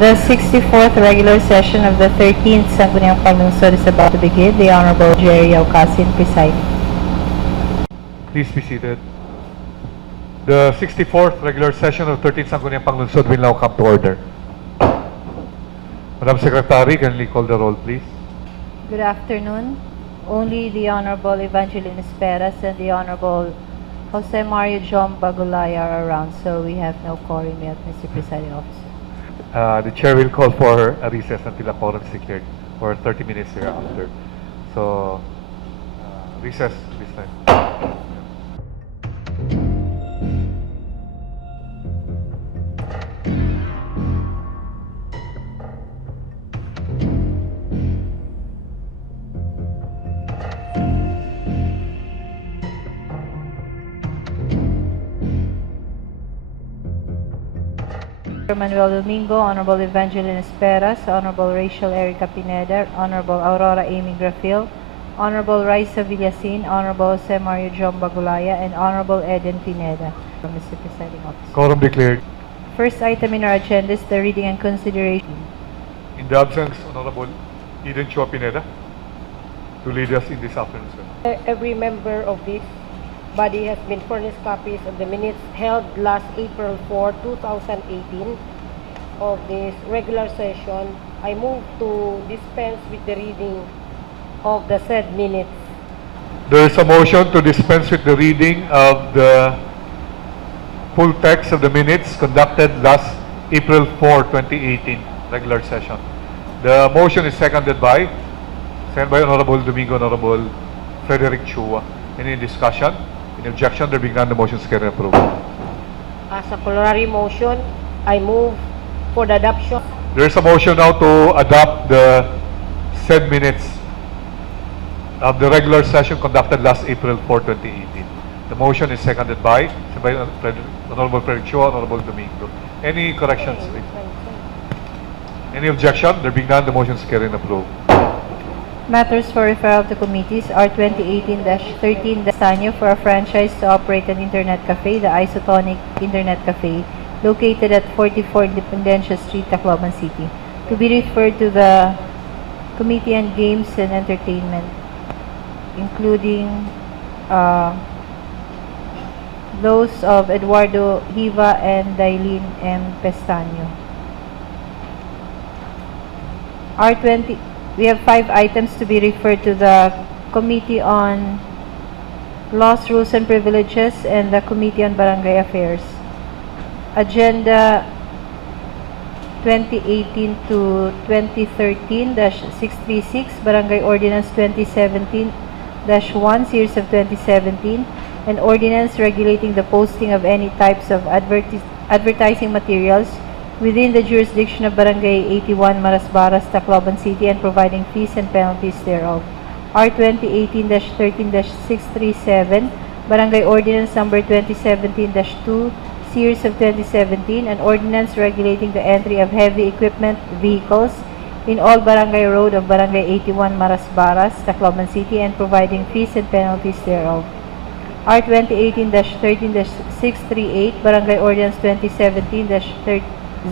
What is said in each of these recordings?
The 64th regular session of the 13th Sangguniang Panlungsod is about to begin. The Honorable Jerry Aucasin presiding. Please be seated. The 64th regular session of 13th Sangguniang Panlungsod will now come to order. Madam Secretary, can you call the roll, please? Good afternoon. Only the Honorable Evangeline Esperas and the Honorable Jose Mario John Bagulaya are around, so we have no quorum yet, Mr. Presiding Officer. The chair will call for a recess until a quorum is declared for 30 minutes hereafter. So, recess this time. Manuel Domingo, Honorable Evangeline Esperas, Honorable Rachel Erica Pineda, Honorable Aurora Amy Grafil, Honorable Raisa Villasin, Honorable Jose Mario John Bagulaya, and Honorable Eden Pineda. Mr. Presiding Officer. Quorum declared. First item in our agenda is the reading and consideration. In the absence, Honorable Eden Chua Pineda to lead us in this afternoon, sir. Every member of this body has been furnished copies of the minutes held last April 4, 2018 of this regular session. I move to dispense with the reading of the said minutes. There is a motion to dispense with the reading of the full text of the minutes conducted last April 4, 2018 regular session. The motion is seconded by Honorable Domingo, Honorable Frederick Chua. Any discussion? Any objection? There being none, the motion is carried and approved. As a corollary motion, I move for the adoption. There is a motion now to adopt the said minutes of the regular session conducted last April 4, 2018. The motion is seconded by Honorable Frederick Chua, Honorable Domingo. Any corrections, please? Any objection? There being none, the motion is carried and approved. Matters for referral to committees are 2018-13 Castaño for a franchise to operate an internet cafe, the Isotonic Internet Cafe, located at 44 Independencia Street, Tacloban City, to be referred to the Committee on Games and Entertainment, including those of Eduardo Hiva and Dailin M. Pestaño. We have 5 items to be referred to the Committee on Laws, Rules, and Privileges and the Committee on Barangay Affairs. Agenda 2018 to 2013-636, Barangay Ordinance 2017-1, Series of 2017, and Ordinance regulating the posting of any types of advertising materials within the jurisdiction of Barangay 81 Marasbaras, Tacloban City, and providing fees and penalties thereof. R 2018-13-637, Barangay Ordinance Number 2017-2, Series of 2017, an ordinance regulating the entry of heavy equipment vehicles in all barangay road of Barangay 81 Marasbaras, Tacloban City, and providing fees and penalties thereof. R 2018-13-638, Barangay Ordinance 2017-003,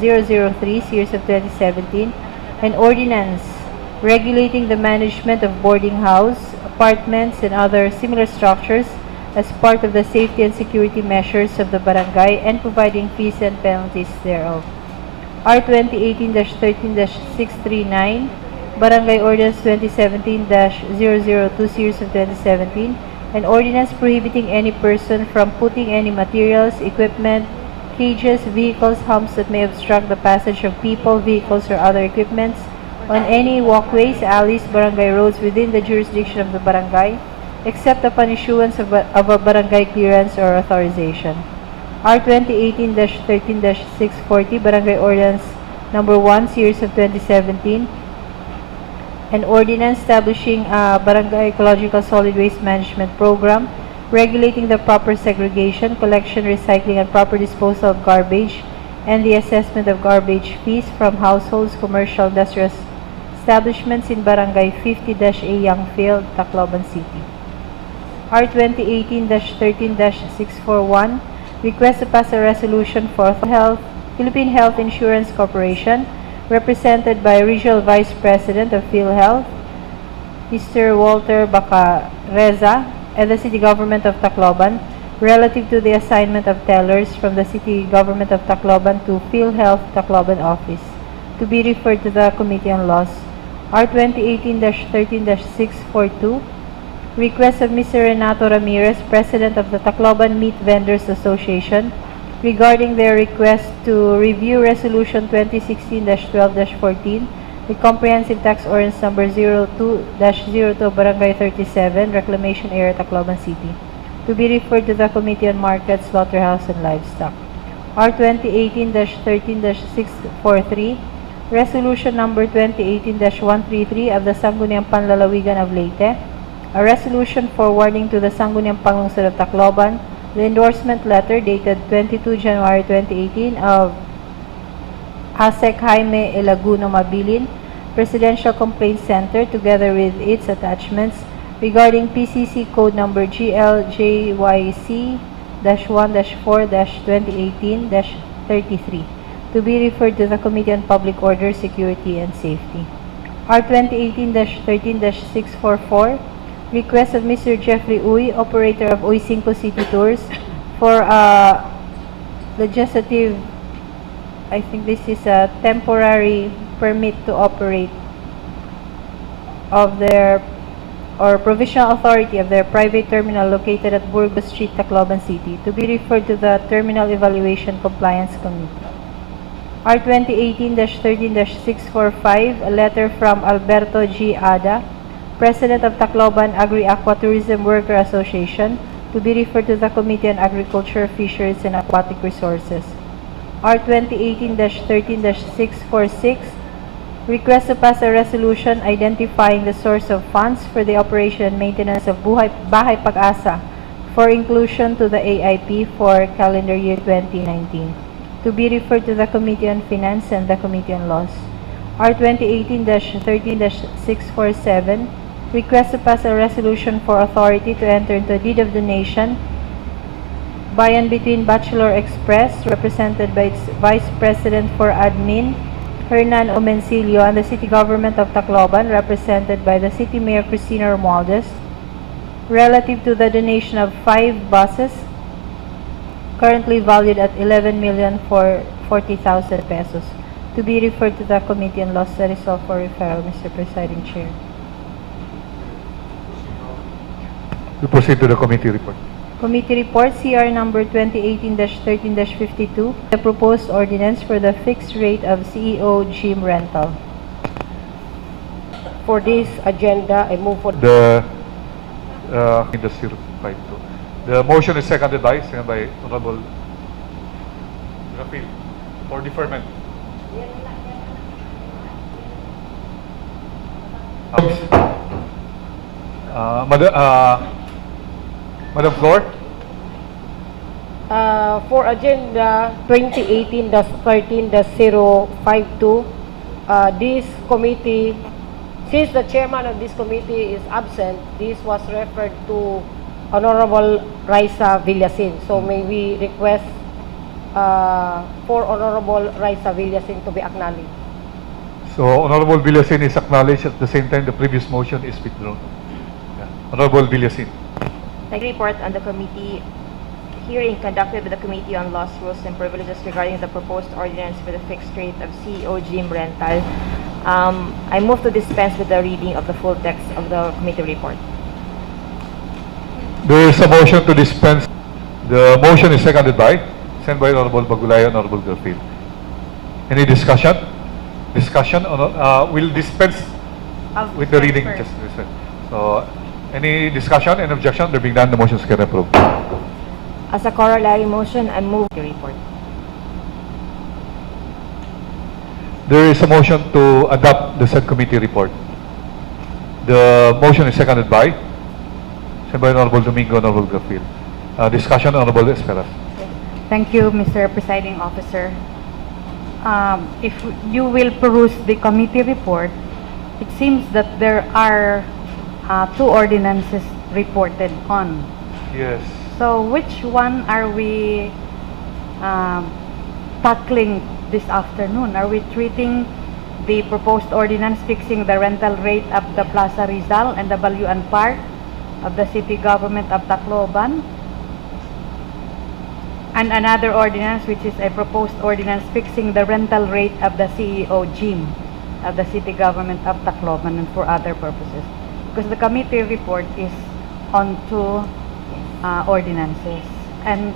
Series of 2017, an ordinance regulating the management of boarding house, apartments, and other similar structures as part of the safety and security measures of the barangay and providing fees and penalties thereof. R 2018-13-639, Barangay Ordinance 2017-002, Series of 2017, an ordinance prohibiting any person from putting any materials, equipment, cages, vehicles, humps that may obstruct the passage of people, vehicles, or other equipments on any walkways, alleys, barangay roads within the jurisdiction of the barangay, except upon issuance of a barangay clearance or authorization. R 2018-13-640, Barangay Ordinance Number 1, Series of 2017, an ordinance establishing a Barangay Ecological Solid Waste Management Program, regulating the proper segregation, collection, recycling, and proper disposal of garbage, and the assessment of garbage fees from households, commercial, industrial establishments in Barangay 50-A Youngfield, Tacloban City. R 2018-13-641, request to pass a resolution for Philippine Health Insurance Corporation represented by Regional Vice President of PhilHealth, Mr. Walter Bacareza, and the City Government of Tacloban, relative to the assignment of tellers from the City Government of Tacloban to PhilHealth Tacloban Office, to be referred to the Committee on Laws. R 2018-13-642, request of Mr. Renato Ramirez, President of the Tacloban Meat Vendors Association, regarding their request to review Resolution 2016-12-14, the Comprehensive Tax Ordinance Number 02-02, Barangay 37, Reclamation Area, Tacloban City, to be referred to the Committee on Markets, Slaughterhouse, and Livestock. R 2018-13-643, Resolution Number 2018-133 of the Sangguniang Panlalawigan of Leyte, a resolution forwarding to the Sangguniang Panlungsod of Tacloban the endorsement letter dated 22 January 2018 of ASEC Jaime Elaguno Mabilin, Presidential Complaint Center, together with its attachments, regarding PCC Code Number GLJYC-1-4-2018-33, to be referred to the Committee on Public Order, Security, and Safety. R 2018-13-644, request of Mr. Jeffrey Uy, operator of Uy 5 City Tours, for a legislative, I think this is a temporary permit to operate of their, or provisional authority of their private terminal located at Burgos Street, Tacloban City, to be referred to the Terminal Evaluation Compliance Committee. R 2018-13-645, a letter from Alberto G. Ada, President of Tacloban Agri-Aqua Tourism Worker Association, to be referred to the Committee on Agriculture, Fisheries, and Aquatic Resources. R 2018-13-646, request to pass a resolution identifying the source of funds for the operation and maintenance of Bahay Pag-asa for inclusion to the AIP for calendar year 2019, to be referred to the Committee on Finance and the Committee on Laws. R 2018-13-647, request to pass a resolution for authority to enter into a deed of donation by and between Bachelor Express, represented by its Vice President for Admin, Hernan Omencillo, and the City Government of Tacloban, represented by the City Mayor Cristina Romualdez, relative to the donation of 5 buses, currently valued at 11,040,000 pesos, to be referred to the Committee on Laws. That is all for referral, Mr. Presiding Chair. We proceed to the committee report. Committee report, CR number 2018-13-52, the proposed ordinance for the fixed rate of CEO gym rental. For this agenda, I move for The 052. The motion is seconded by Honorable Rafael for deferment. Madam Floor? For agenda 2018-13-052, this committee, since the chairman of this committee is absent, this was referred to Honorable Raisa Villasin. So may we request for Honorable Raisa Villasin to be acknowledged. So Honorable Villasin is acknowledged. At the same time, the previous motion is withdrawn. Yeah. Honorable Villasin. I report on the committee hearing conducted with the Committee on Laws, Rules, and Privileges regarding the proposed ordinance for the fixed rate of CEO gym rental. I move to dispense with the reading of the full text of the committee report. There is a motion to dispense. The motion is seconded by Honorable Bagulaya and Honorable Garfield. Any discussion? Discussion? We'll dispense with the reading. Just listen. So, any discussion and objection? There being none, the motion is carried approved. As a corollary motion, I move the report. There is a motion to adopt the said committee report. The motion is seconded by Honorable Domingo and Honorable Garfield. Discussion, Honorable Esperas. Thank you, Mr. Presiding Officer. If you will peruse the committee report, it seems that there are 2 ordinances reported on. Yes. So which one are we tackling this afternoon? Are we treating the proposed ordinance fixing the rental rate of the Plaza Rizal and the Baluan Park of the City Government of Tacloban, and another ordinance which is a proposed ordinance fixing the rental rate of the CEO gym of the City Government of Tacloban and for other purposes. Because the committee report is on two ordinances, and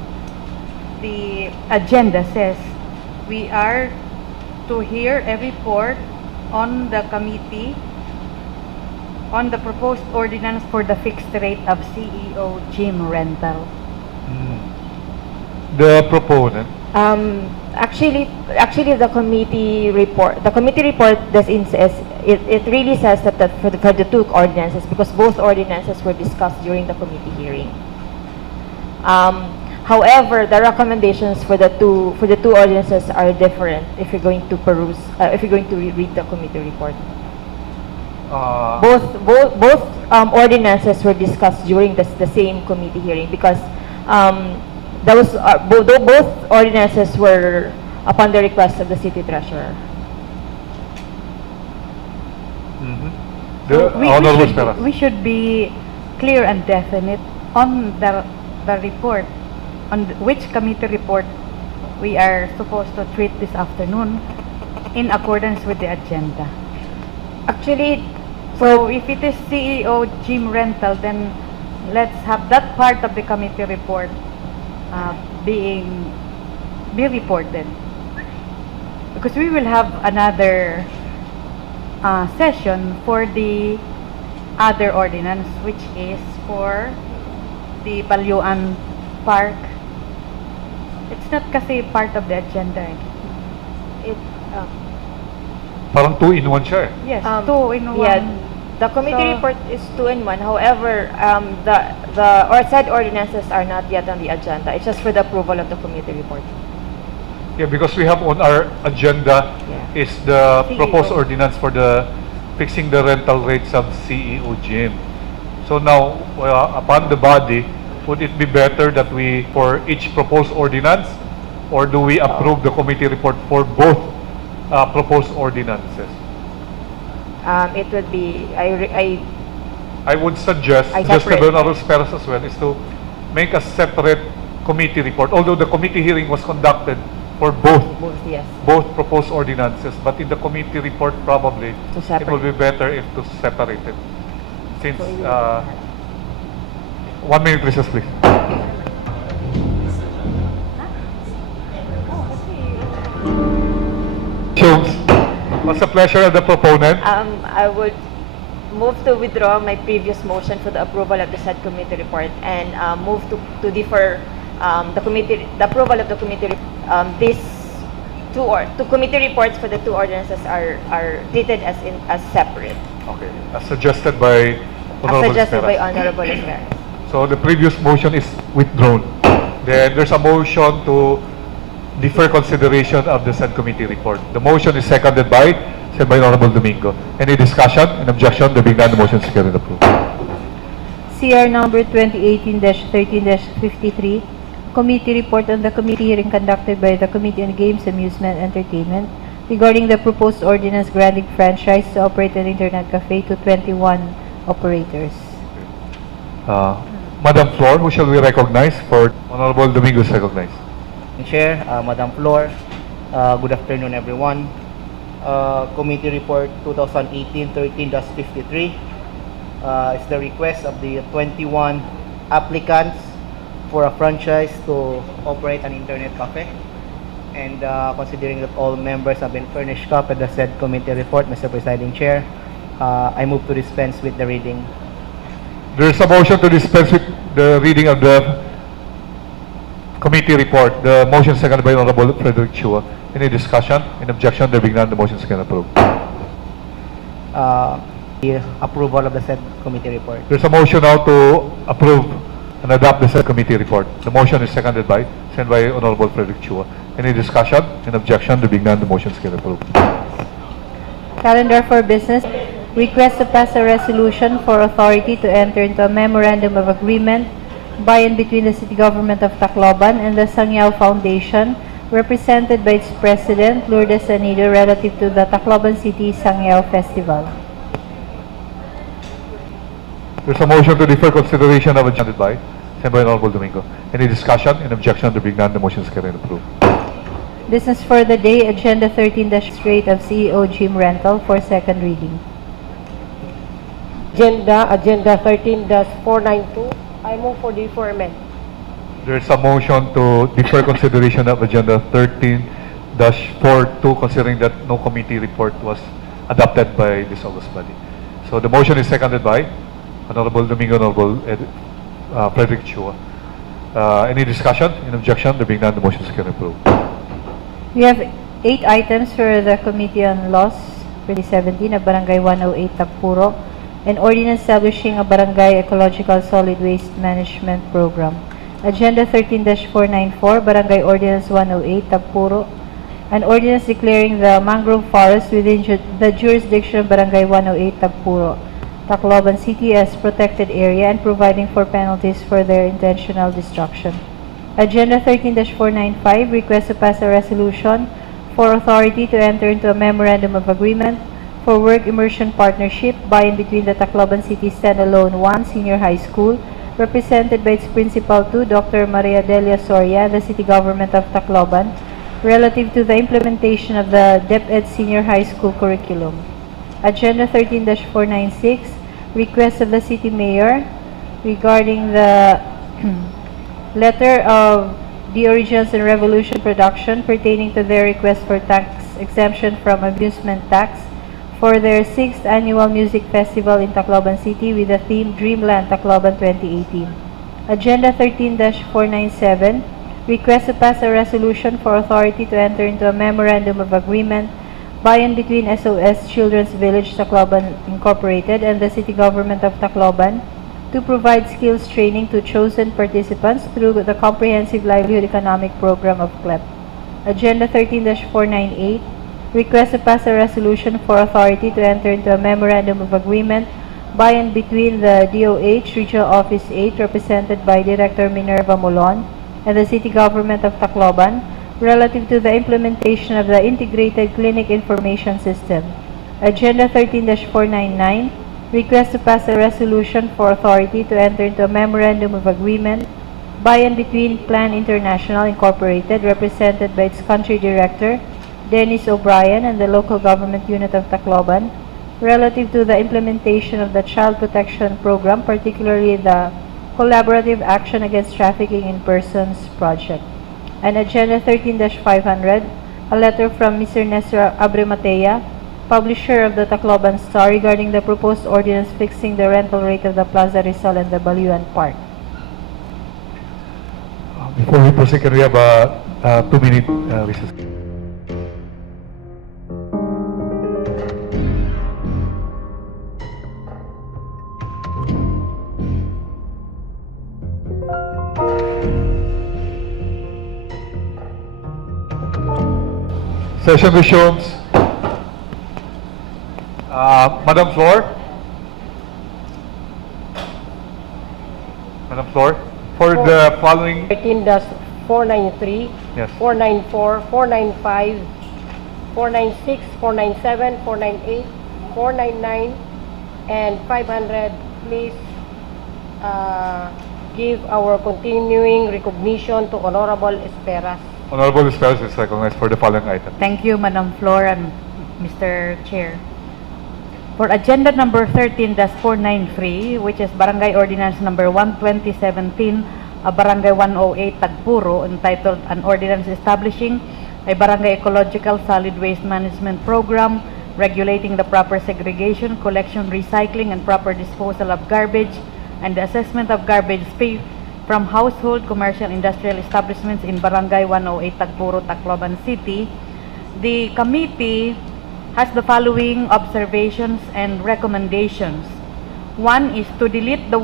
the agenda says we are to hear a report on the committee on the proposed ordinance for the fixed rate of CEO gym rental. The proponent. Actually, the committee report does it really says that for the two ordinances, because both ordinances were discussed during the committee hearing. However, the recommendations for the two ordinances are different. If you're going to read the committee report, both ordinances were discussed during the same committee hearing, because both ordinances were upon the request of the city treasurer. The Honorable Speras. We should be clear and definite on the report, on which committee report we are supposed to treat this afternoon in accordance with the agenda. Actually, So if it is CEO gym rental, then let's have that part of the committee report be reported, because we will have another session for the other ordinance, which is for the Baluan Park. It's not kasi part of the agenda. it Parang 2-in-1 siya eh. Yes, Um, two in one. yeah, the committee So- report is 2-in-1. However, said ordinances are not yet on the agenda. It's just for the approval of the committee report. Yeah, because we have on our agenda Yeah. is the CEO. proposed ordinance for the fixing the rental rates of CEO gym. So now, upon the body, would it be better that we, for each proposed ordinance, or do we approve the committee report for both proposed ordinances? It would be, I would suggest, I just to separate. Honorable Speras as well, is to make a separate committee report, although the committee hearing was conducted for both yes. proposed ordinances, but in the committee report probably To it separate. will be better if to separate it. Since, So you will- 1 minute recess please. Jones, what's the pleasure of the proponent? I would move to withdraw my previous motion for the approval of the said committee report, and move to defer the approval of the committee. These two committee reports for the two ordinances are treated as separate, Okay, as suggested by as Honorable suggested by Speras. Honorable Esperas. So the previous motion is withdrawn. Then there's a motion to defer consideration of the said committee report. The motion is seconded by Honorable Domingo. Any discussion? In objection, there being none, the motion is carried and approved. CR number 2018-13-53, committee report on the committee hearing conducted by the Committee on Games, Amusement, and Entertainment regarding the proposed ordinance granting franchise to operate an internet cafe to 21 operators. Madam Flor, who shall we recognize for Honorable Domingo is recognized? Chair, Madam Flor, good afternoon everyone. Committee Report 2018-13-53 is the request of the 21 applicants for a franchise to operate an internet cafe. And considering that all members have been furnished copy of the said committee report, Mr. Presiding Chair, I move to dispense with the reading. There is a motion to dispense with the reading of the committee report. The motion seconded by Honorable Frederick Chua. Any discussion? In objection, there being none, the motion is carried and approved. The approval of the said committee report. There's a motion now to approve and adopt the said committee report. The motion is seconded by Honorable Frederick Chua. Any discussion? In objection, there being none, the motion is carried and approved. Calendar for business. Request to pass a resolution for authority to enter into a memorandum of agreement by and between the City Government of Tacloban and the Sangyao Foundation represented by its President, Lourdes Anido, relative to the Tacloban City Sangyao Festival. There's a motion to defer consideration of agenda by sent by Honorable Domingo. Any discussion? In objection, there being none, the motion is carried and approved. Business for the day, Agenda 13-rate of CEO Gym Rental for second reading. Agenda 13-492. I move for deferment. There's a motion to defer consideration of agenda 13-42, considering that no committee report was adopted by this august body. So the motion is seconded by Honorable Domingo, Honorable Frederick Chua. Any discussion? In objection, there being none, the motion is carried and approved. We have 8 items for the Committee on Laws 2017, a Barangay 108 Tagpuro, an ordinance establishing a Barangay Ecological Solid Waste Management Program. Agenda 13-494, Barangay Ordinance 108 Tagpuro, an ordinance declaring the mangrove forest within the jurisdiction of Barangay 108 Tagpuro, Tacloban City as protected area and providing for penalties for their intentional destruction. Agenda 13-495, request to pass a resolution for authority to enter into a memorandum of agreement for work immersion partnership by and between the Tacloban City Standalone 1 Senior High School, represented by its Principal 2, Dr. Maria Delia Soria, the City Government of Tacloban, relative to the implementation of the DepEd Senior High School curriculum. Agenda 13-496, request of the City Mayor regarding the letter of the Origins and Revolution production pertaining to their request for tax exemption from amusement tax for their 6th annual music festival in Tacloban City with the theme Dreamland Tacloban 2018. Agenda 13-497, request to pass a resolution for authority to enter into a memorandum of agreement by and between SOS Children's Village Tacloban Incorporated and the City Government of Tacloban to provide skills training to chosen participants through the Comprehensive Livelihood Economic Program of CLEP. Agenda 13-498, request to pass a resolution for authority to enter into a memorandum of agreement by and between the DOH Regional Office 8, represented by Director Minerva Molon, and the City Government of Tacloban, relative to the implementation of the Integrated Clinic Information System. Agenda 13-499, request to pass a resolution for authority to enter into a memorandum of agreement by and between Plan International Incorporated, represented by its Country Director, Dennis O'Brien, and the Local Government Unit of Tacloban, relative to the implementation of the Child Protection Program, particularly the Collaborative Action Against Trafficking in Persons project. And Agenda 13-500, a letter from Mr. Nestor Abrematea, publisher of the Tacloban Star, regarding the proposed ordinance fixing the rental rate of the Plaza Rizal and the Baluan Park. Before we proceed, can we have a 2-minute recess? Session resumes. Madam Floor? Madam Floor? For the following... 13-493, Yes. 494, 495, 496, 497, 498, 499, and 500, please give our continuing recognition to Honorable Esperas. Honorable Esperas is recognized for the following item. Thank you, Madam Floor and Mr. Chair. For agenda number 13-493, which is Barangay Ordinance number 1/2017, a Barangay 108 Tagpuro, entitled An Ordinance Establishing a Barangay Ecological Solid Waste Management Program, regulating the proper segregation, collection, recycling, and proper disposal of garbage, and the assessment of garbage fee from household, commercial, industrial establishments in Barangay 108 Tagpuro, Tacloban City, the committee has the following observations and recommendations. One is to delete the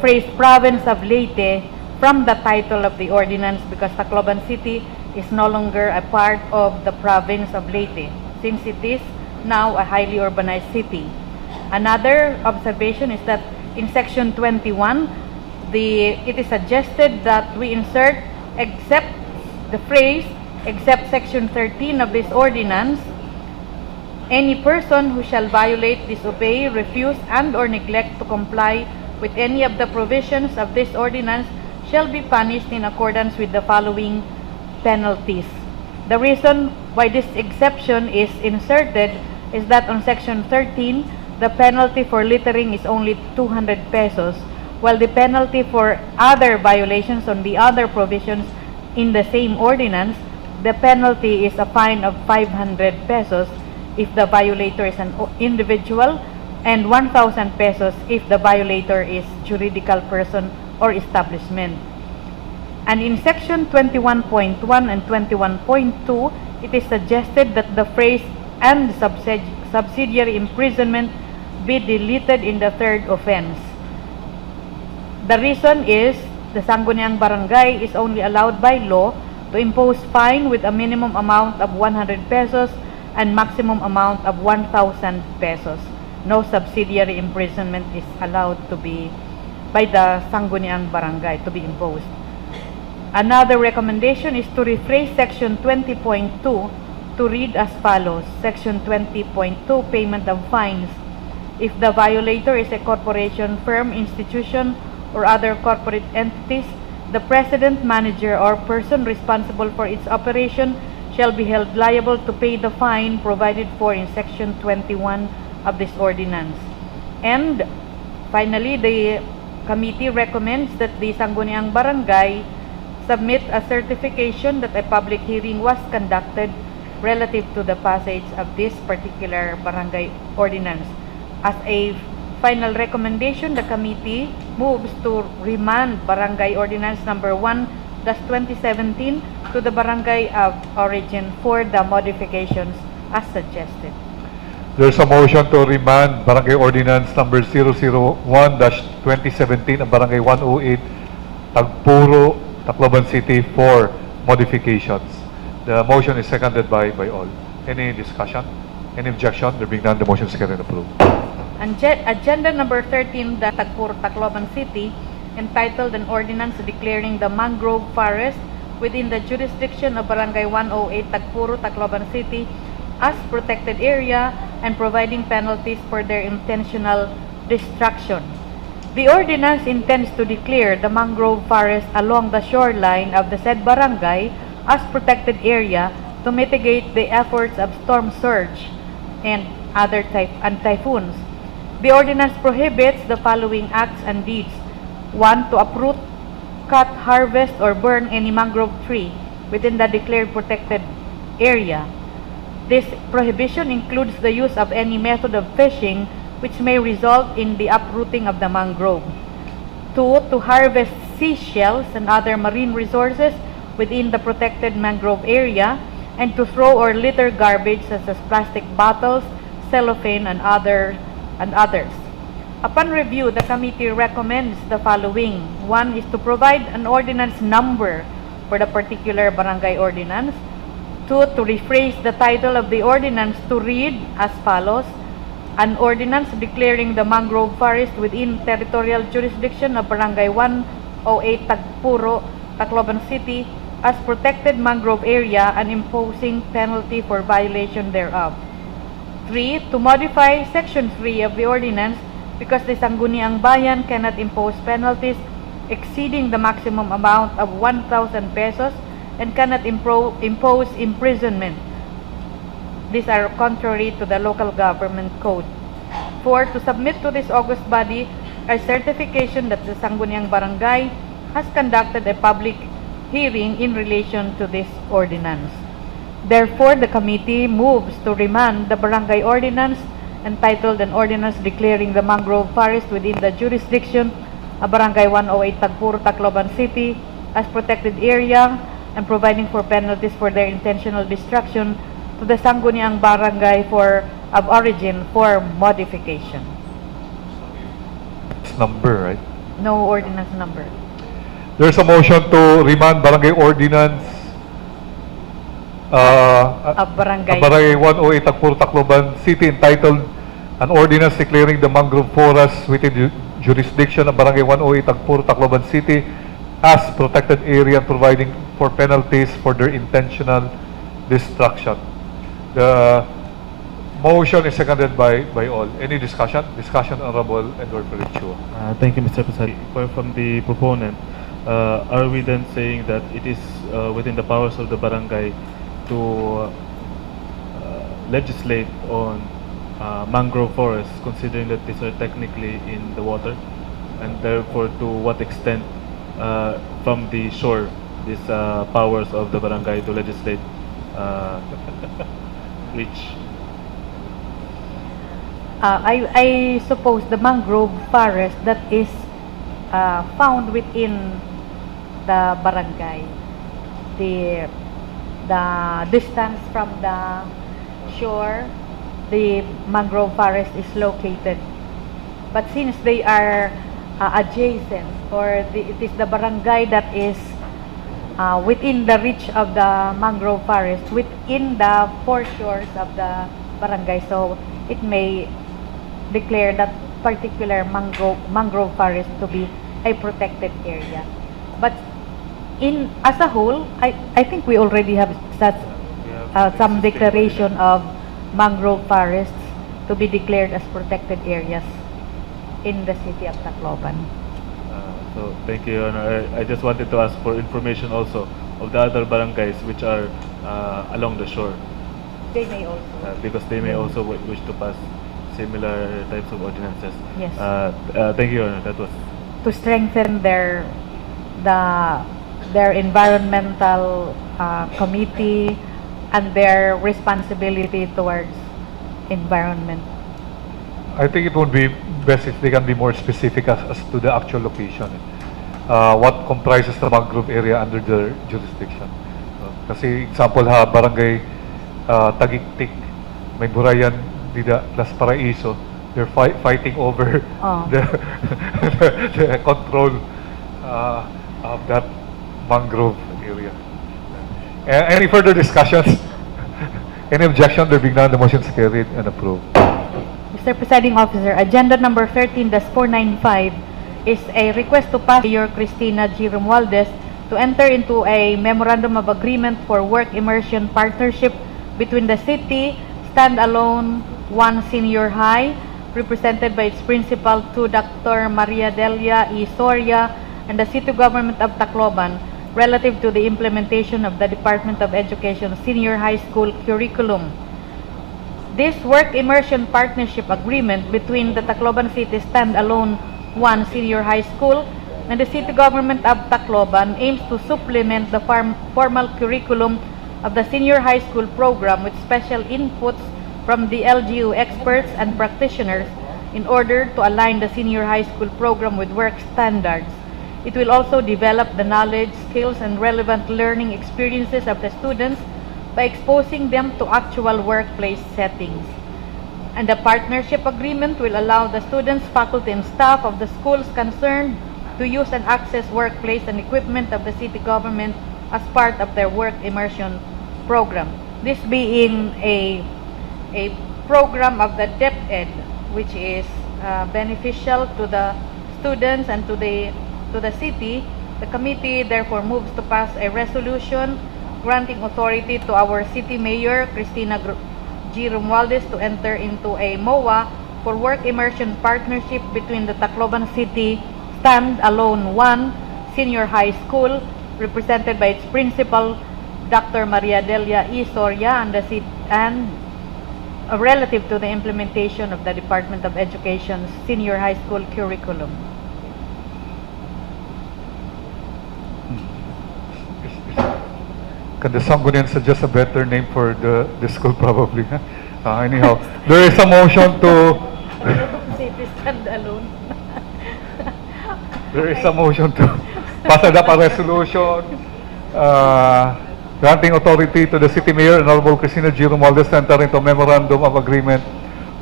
phrase province of Leyte from the title of the ordinance, because Tacloban City is no longer a part of the province of Leyte, since it is now a highly urbanized city. Another observation is that in section 21, it is suggested that we insert except the phrase, except Section 13 of this ordinance, any person who shall violate, disobey, refuse, and/or neglect to comply with any of the provisions of this ordinance shall be punished in accordance with the following penalties. The reason why this exception is inserted is that on Section 13, the penalty for littering is only 200 pesos, while the penalty for other violations on the other provisions in the same ordinance, the penalty is a fine of 500 pesos if the violator is an individual and 1,000 pesos if the violator is juridical person or establishment. And in Section 21.1 and 21.2, it is suggested that the phrase "and subsidiary imprisonment" be deleted in the third offense. The reason is the Sangguniang Barangay is only allowed by law to impose fine with a minimum amount of 100 pesos and maximum amount of 1,000 pesos. No subsidiary imprisonment is allowed to be by the Sangguniang Barangay to be imposed. Another recommendation is to rephrase Section 20.2 to read as follows. Section 20.2, Payment of Fines. If the violator is a corporation, firm, institution, or other corporate entities, the president, manager, or person responsible for its operation shall be held liable to pay the fine provided for in Section 21 of this ordinance. And finally, the committee recommends that the Sangguniang Barangay submit a certification that a public hearing was conducted relative to the passage of this particular barangay ordinance. As a final recommendation, the committee moves to remand Barangay Ordinance Number 1-2017 to the barangay of origin for the modifications as suggested. There's a motion to remand Barangay Ordinance Number 001-2017 and Barangay 108, Tagpuro, Tacloban City for modifications. The motion is seconded by all. Any discussion? Any objection? There being none, the motion is carried and approved. Agenda number 13, the Tagpuro, Tacloban City, entitled an ordinance declaring the mangrove forest within the jurisdiction of Barangay 108, Tagpuro, Tacloban City as protected area and providing penalties for their intentional destruction. The ordinance intends to declare the mangrove forest along the shoreline of the said barangay as protected area to mitigate the efforts of storm surge and other typhoons. The ordinance prohibits the following acts and deeds. 1. To uproot, cut, harvest, or burn any mangrove tree within the declared protected area. This prohibition includes the use of any method of fishing which may result in the uprooting of the mangrove. 2. To harvest seashells and other marine resources within the protected mangrove area, and to throw or litter garbage such as plastic bottles, cellophane, and others. Upon review, the committee recommends the following. 1 is to provide an ordinance number for the particular barangay ordinance. 2. To rephrase the title of the ordinance to read as follows: an ordinance declaring the mangrove forest within territorial jurisdiction of Barangay 108 Tagpuro, Tacloban City as protected mangrove area and imposing penalty for violation thereof. 3. To modify Section 3 of the ordinance because the Sangguniang Bayan cannot impose penalties exceeding the maximum amount of 1,000 pesos and cannot impose imprisonment. These are contrary to the local government code. 4. To submit to this august body a certification that the Sangguniang Barangay has conducted a public hearing in relation to this ordinance. Therefore, the committee moves to remand the barangay ordinance entitled an ordinance declaring the mangrove forest within the jurisdiction of Barangay 108 Tagpuro, Tacloban City as protected area and providing for penalties for their intentional destruction to the Sangguniang Barangay of origin for modification. It's number, right? No ordinance number. There's a motion to remand Barangay Ordinance Barangay 108 Tagpuro, Tacloban City entitled an ordinance declaring the mangrove forest within the jurisdiction of Barangay 108 Tagpuro, Tacloban City as protected area and providing for penalties for their intentional destruction. The motion is seconded by all. Any discussion? Discussion, Honorable Edward Perichua. Thank you, Mr. President. From the proponent, are we then saying that it is within the powers of the barangay to legislate on mangrove forests, considering that these are technically in the water, and therefore to what extent from the shore these powers of the barangay to legislate reach? I suppose the mangrove forest that is found within the barangay, the distance from the shore, the mangrove forest is located. But since they are adjacent, or it is the barangay that is within the reach of the mangrove forest, within the foreshores of the barangay, so it may declare that particular mangrove forest to be a protected area. But as a whole, I think we already have such some declaration of mangrove forests to be declared as protected areas in the city of Tacloban. So thank you, Your Honor. I just wanted to ask for information also of the other barangays which are along the shore, They may also. because they may also wish to pass similar types of ordinances. Yes. Thank you, Your Honor. That was To strengthen their environmental committee and their responsibility towards environment. I think it would be best if they can be more specific as to the actual location. What comprises the mangrove area under their jurisdiction. Kasi example ha, barangay Tagigtik, may Burayan, Dida, Las Paraiso, they're fighting over the control of that mangrove area. Any further discussions? Any objection? There being none, the motion is carried and approved. Mr. Presiding Officer, agenda number 13-495 is a request to pass Mayor Cristina G. Romualdez to enter into a memorandum of agreement for work immersion partnership between the city, standalone, one senior high, represented by its principal to Dr. Maria Delia E. Soria, and the city government of Tacloban relative to the implementation of the Department of Education senior high school curriculum. This work immersion partnership agreement between the Tacloban City standalone one senior high school and the city government of Tacloban aims to supplement the formal curriculum of the senior high school program with special inputs from the LGU experts and practitioners in order to align the senior high school program with work standards. It will also develop the knowledge, skills, and relevant learning experiences of the students by exposing them to actual workplace settings. And the partnership agreement will allow the students, faculty, and staff of the schools concerned to use and access workplace and equipment of the city government as part of their work immersion program. This being a program of the DepEd, which is beneficial to the students and to the city. The committee therefore moves to pass a resolution granting authority to our city mayor, Cristina G. Romualdez, to enter into a MOA for work immersion partnership between the Tacloban City Stand-Alone 1 Senior High School, represented by its principal, Dr. Maria Delia E. Soria, and relative to the implementation of the Department of Education's senior high school curriculum. Can the Sanggunian suggest a better name for the school probably? Anyhow, there is a motion to City Stand-Alone. there is a motion to pass a resolution granting authority to the city mayor, Honorable Cristina G. Romualdez, to enter into memorandum of agreement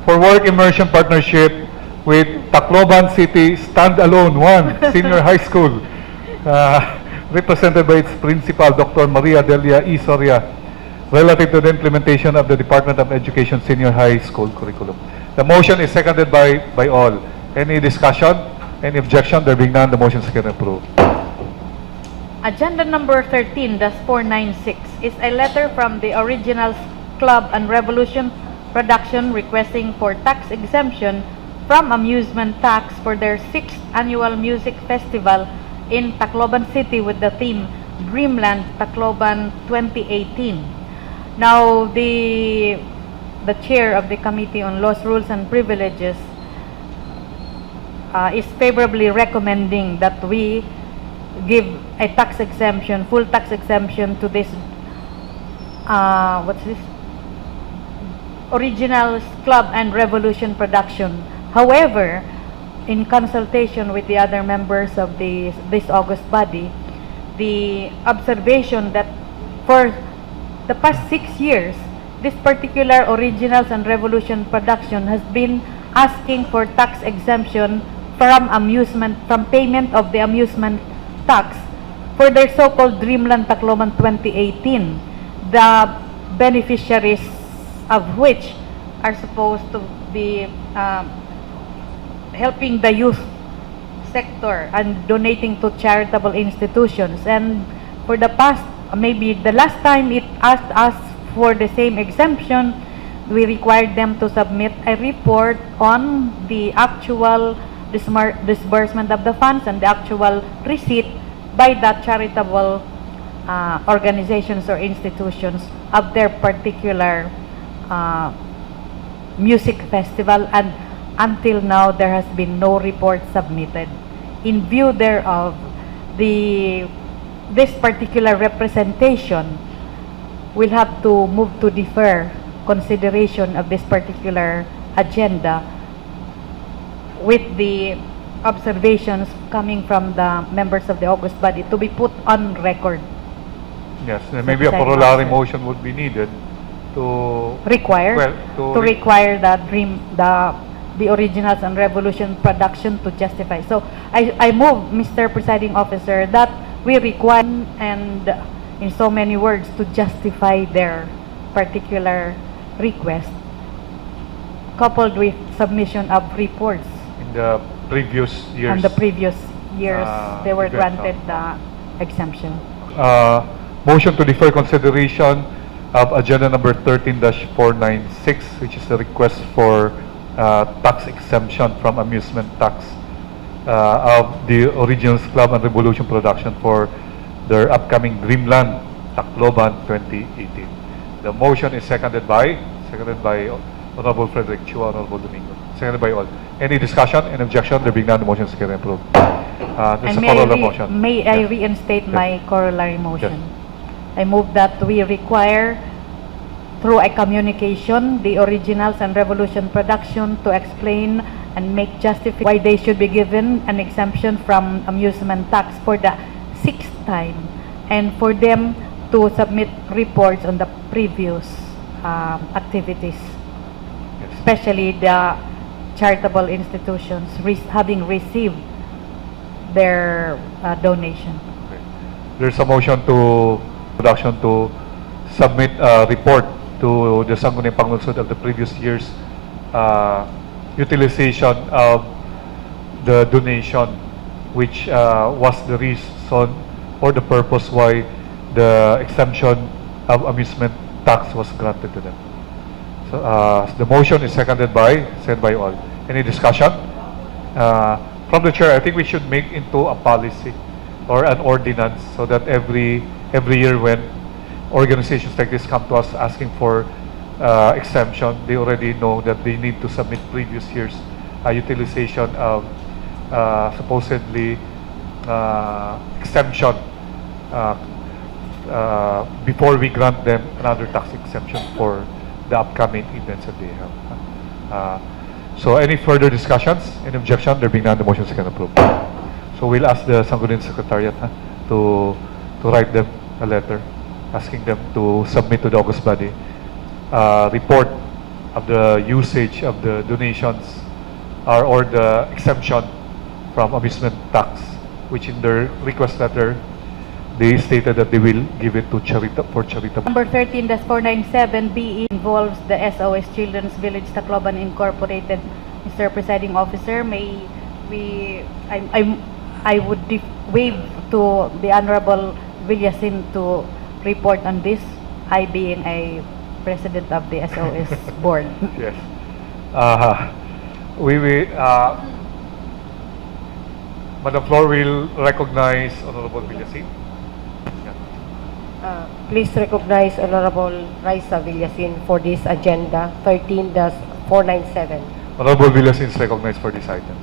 for work immersion partnership with Tacloban City Stand-Alone 1 Senior High School, represented by its principal, Dr. Maria Delia E. Soria, relative to the implementation of the Department of Education Senior High School curriculum. The motion is seconded by all. Any discussion? Any objection? There being none, the motion is approved. Agenda number 13-496 is a letter from the Originals Club and Revolution Production requesting for tax exemption from amusement tax for their 6th annual music festival in Tacloban City with the theme Dreamland Tacloban 2018. Now, the chair of the Committee on Laws, Rules, and Privileges is favorably recommending that we give a tax exemption, full tax exemption to this, what's this? Originals Club and Revolution Production. However, in consultation with the other members of this august body, the observation that for the past 6 years, this particular Originals and Revolution Production has been asking for tax exemption from payment of the amusement tax for their so-called Dreamland Tacloban 2018, the beneficiaries of which are supposed to be helping the youth sector and donating to charitable institutions. And for the past, maybe the last time it asked us for the same exemption, we required them to submit a report on the actual disbursement of the funds and the actual receipt by that charitable organizations or institutions of their particular music festival, and until now there has been no report submitted. In view thereof, this particular representation will have to move to defer consideration of this particular agenda with the observations coming from the members of the august body to be put on record. Yes, and maybe a Presiding corollary Officer. motion would be needed to Require well, to require the Originals and Revolution Production to justify. So I move, Mr. Presiding Officer, that we require and in so many words to justify their particular request, coupled with submission of reports. in the previous years. On the previous years, they were events, granted the exemption. Motion to defer consideration of agenda number 13-496, which is the request for tax exemption from amusement tax of the Originals Club and Revolution Production for their upcoming Dreamland Tacloban 2018. The motion is seconded by Honorable Frederick Chua, Honorable Domingo. Seconded by all. Any discussion and objection? There being none, the motion is carried and approved. There's a corollary motion. May I Yes. reinstate Yes. my corollary motion? Yes. I move that we require, through a communication, the Originals and Revolution Production to explain and make justify why they should be given an exemption from amusement tax for the 6th time, and for them to submit reports on the previous activities, Yes. especially the charitable institutions having received their donation. Okay. There's a motion to production to submit a report to the Sangguniang Panglungsod of the previous year's utilization of the donation, which was the reason or the purpose why the exemption of amusement tax was granted to them. So the motion is seconded by all. Any discussion? From the chair, I think we should make into a policy or an ordinance so that every year when organizations like this come to us asking for exemption, they already know that they need to submit previous year's utilization of supposedly exemption before we grant them another tax exemption for the upcoming events that they have. So any further discussions? Any objection? There being none, the motion is approved. So we'll ask the Sangguniang Secretariat to write them a letter asking them to submit to the august body report of the usage of the donations or the exemption from amusement tax, which in their request letter they stated that they will give it to charitable. Number 13-497 involves the SOS Children's Village Tacloban Incorporated. Mr. Presiding Officer, may we, I would waive to the Honorable Villasin to report on this, I being a president of the SOS board. Yes. We will, Madam Floor will recognize Honorable Villasin. Please recognize Honorable Raisa Villasin for this agenda 13-497. Honorable Villasin is recognized for this item.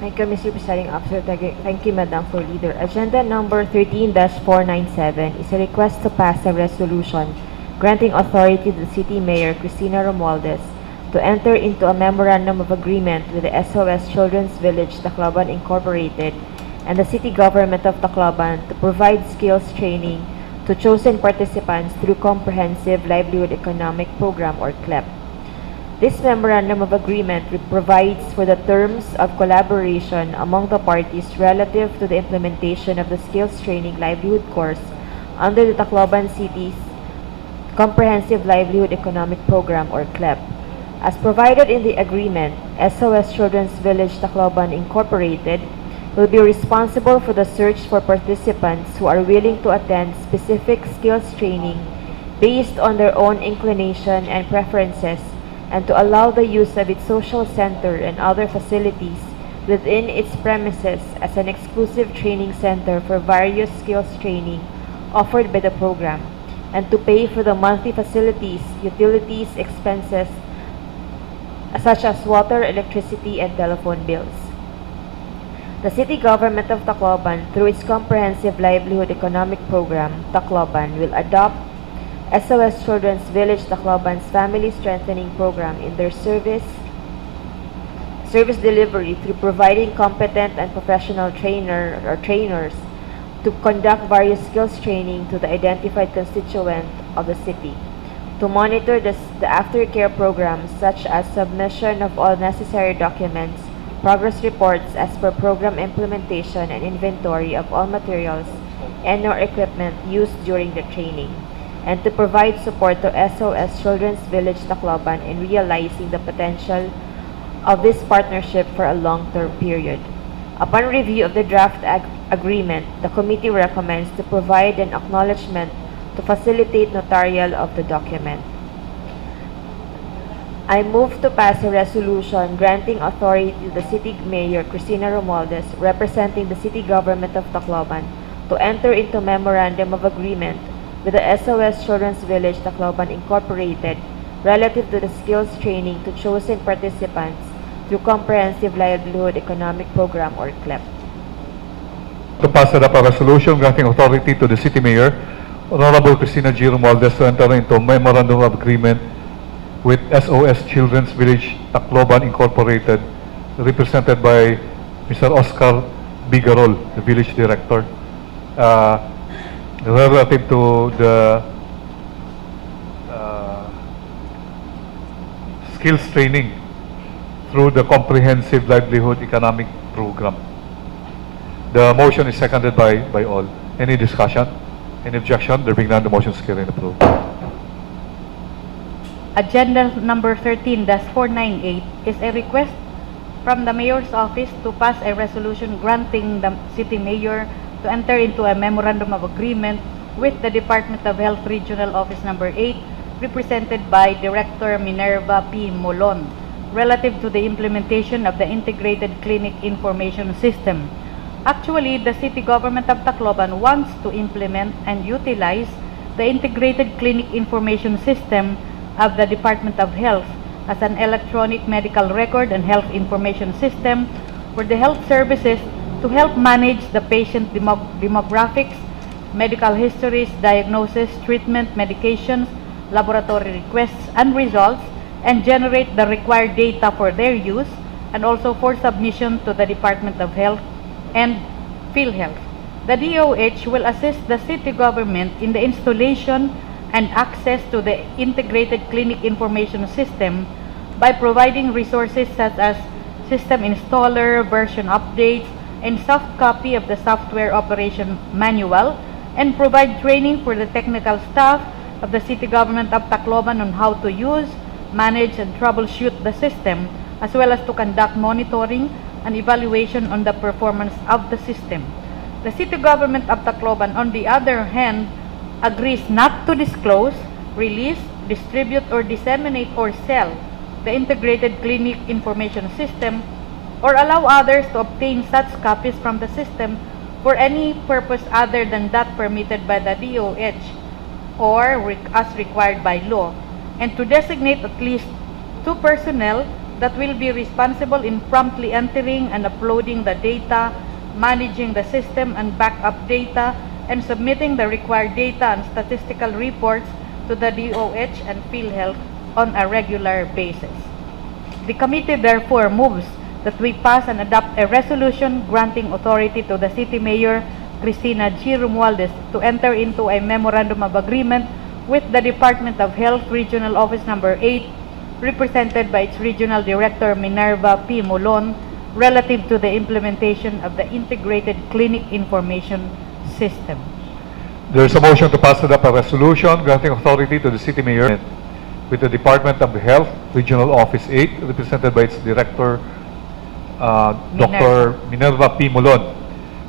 Thank you, Mr. Presiding Officer. Thank you, Madam Floor Leader. Agenda number 13-497 is a request to pass a resolution granting authority to the City Mayor, Cristina Romualdez, to enter into a memorandum of agreement with the SOS Children's Village, Tacloban Incorporated, and the City Government of Tacloban to provide skills training to chosen participants through Comprehensive Livelihood Economic Program or CLEP. This memorandum of agreement provides for the terms of collaboration among the parties relative to the implementation of the skills training livelihood course under the Tacloban City's Comprehensive Livelihood Economic Program or CLEP. As provided in the agreement, SOS Children's Village Tacloban Incorporated will be responsible for the search for participants who are willing to attend specific skills training based on their own inclination and preferences, and to allow the use of its social center and other facilities within its premises as an exclusive training center for various skills training offered by the program, and to pay for the monthly facilities, utilities, expenses, such as water, electricity, and telephone bills. The City Government of Tacloban, through its Comprehensive Livelihood Economic Program, Tacloban, will adopt SOS Children's Village Tacloban's Family Strengthening Program in their service delivery through providing competent and professional trainers to conduct various skills training to the identified constituent of the city, to monitor the aftercare programs such as submission of all necessary documents, progress reports as per program implementation, and inventory of all materials and/or equipment used during the training, and to provide support to SOS Children's Village Tacloban in realizing the potential of this partnership for a long-term period. Upon review of the draft agreement, the committee recommends to provide an acknowledgement to facilitate notarial of the document. I move to pass a resolution granting authority to the City Mayor, Cristina Romualdez, representing the City Government of Tacloban, to enter into memorandum of agreement with the SOS Children's Village Tacloban Incorporated relative to the skills training to chosen participants through Comprehensive Livelihood Economic Program or CLEP. To pass a resolution granting authority to the City Mayor, Honorable Cristina G. Romualdez, to enter into memorandum of agreement with SOS Children's Village Tacloban Incorporated, represented by Mr. Oscar Bigarol, the Village Director, relative to the skills training through the Comprehensive Livelihood Economic Program. The motion is seconded by all. Any discussion? Any objection? There being none, the motion is carried and approved. Agenda number 13-498 is a request from the Mayor's Office to pass a resolution granting the City Mayor to enter into a memorandum of agreement with the Department of Health Regional Office number 8, represented by Director Minerva P. Molon, relative to the implementation of the Integrated Clinic Information System. Actually, the City Government of Tacloban wants to implement and utilize the Integrated Clinic Information System of the Department of Health as an electronic medical record and health information system for the health services to help manage the patient demographics, medical histories, diagnosis, treatment, medications, laboratory requests and results, and generate the required data for their use and also for submission to the Department of Health and PhilHealth. The DOH will assist the city government in the installation and access to the Integrated Clinic Information System by providing resources such as system installer, version updates, and soft copy of the software operation manual, and provide training for the technical staff of the City Government of Tacloban on how to use, manage, and troubleshoot the system, as well as to conduct monitoring an evaluation on the performance of the system. The city government of Tacloban, on the other hand, agrees not to disclose, release, distribute, or disseminate or sell the integrated clinic information system or allow others to obtain such copies from the system for any purpose other than that permitted by the DOH or as required by law, and to designate at least 2 personnel that will be responsible in promptly entering and uploading the data, managing the system and backup data, and submitting the required data and statistical reports to the DOH and PhilHealth on a regular basis. The committee therefore moves that we pass and adopt a resolution granting authority to the City Mayor Cristina G. Romualdez to enter into a memorandum of agreement with the Department of Health Regional Office Number 8, represented by its Regional Director Minerva P. Molon, relative to the implementation of the Integrated Clinic Information System. There's a motion to pass a resolution granting authority to the City Mayor with the Department of Health Regional Office 8, represented by its Director Dr. Minerva P. Molon,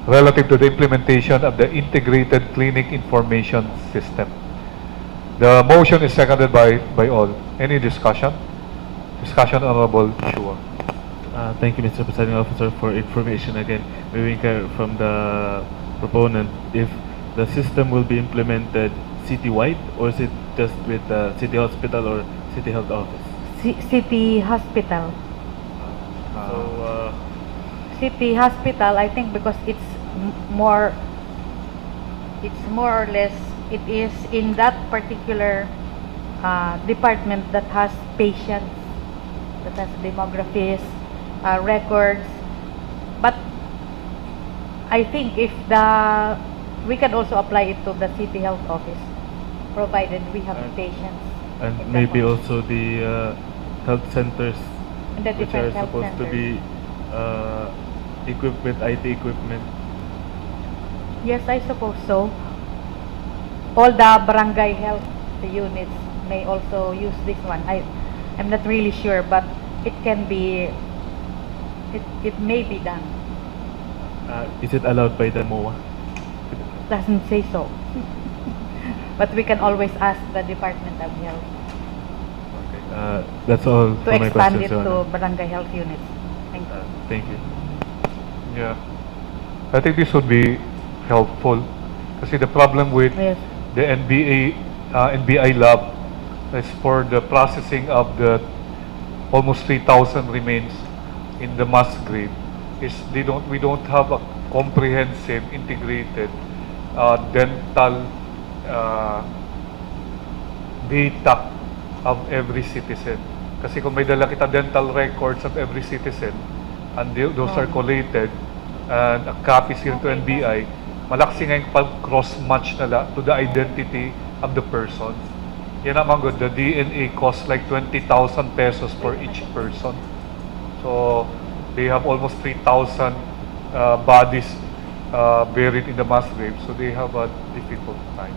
relative to the implementation of the Integrated Clinic Information System. The motion is seconded by all. Any discussion? Discussion, Honorable Shua. Thank you, Mr. Presiding Officer, for information again. May we inquire from the proponent if the system will be implemented citywide, or is it just with City Hospital or City Health Office? City Hospital. So, City Hospital, I think, because it's more or less, it is in that particular department that has patients, that has demographies, records. But I think if we can also apply it to the City Health Office, provided we have patients. and in maybe that one. also the health centers, And the which are different health supposed to centers. be equipped with IT equipment. Yes, I suppose so. All the barangay health units may also use this one. I'm not really sure, but it can be, it may be done. Is it allowed by the MOA? Doesn't say so. But we can always ask the Department of Health That's all to for my expand questions, it Your to Honor. barangay health units. Thank you. Thank you. Yeah. I think this would be helpful. Kasi the problem with Yes. the NBI lab is for the processing of the almost 3,000 remains in the mass grave is we don't have a comprehensive integrated dental data of every citizen. Kasi kung may dala kita dental records of every citizen and those are collated and copies here to NBI, malaksi nga yung pag-cross-match nila to the identity of the person. Yan naman good. The DNA costs like 20,000 pesos for each person. So, they have almost 3,000 bodies buried in the mass grave. So, they have a difficult time.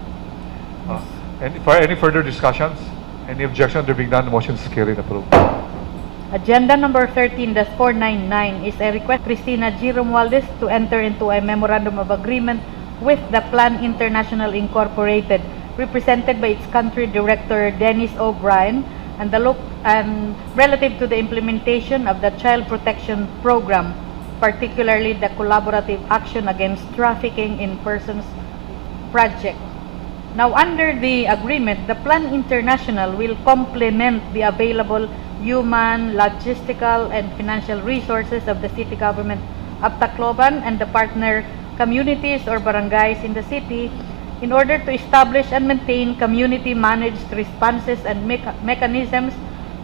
And for any further discussions, any objection, there being none, the motion is carried and approved. Agenda number 13-499 is a request Cristina G. Romualdez to enter into a memorandum of agreement with the Plan International Incorporated, represented by its country director Dennis O'Brien, and relative to the implementation of the Child Protection Program, particularly the Collaborative Action Against Trafficking in Persons project. Now, under the agreement, the Plan International will complement the available human, logistical, and financial resources of the city government of Tacloban and the partner communities or barangays in the city in order to establish and maintain community-managed responses and mechanisms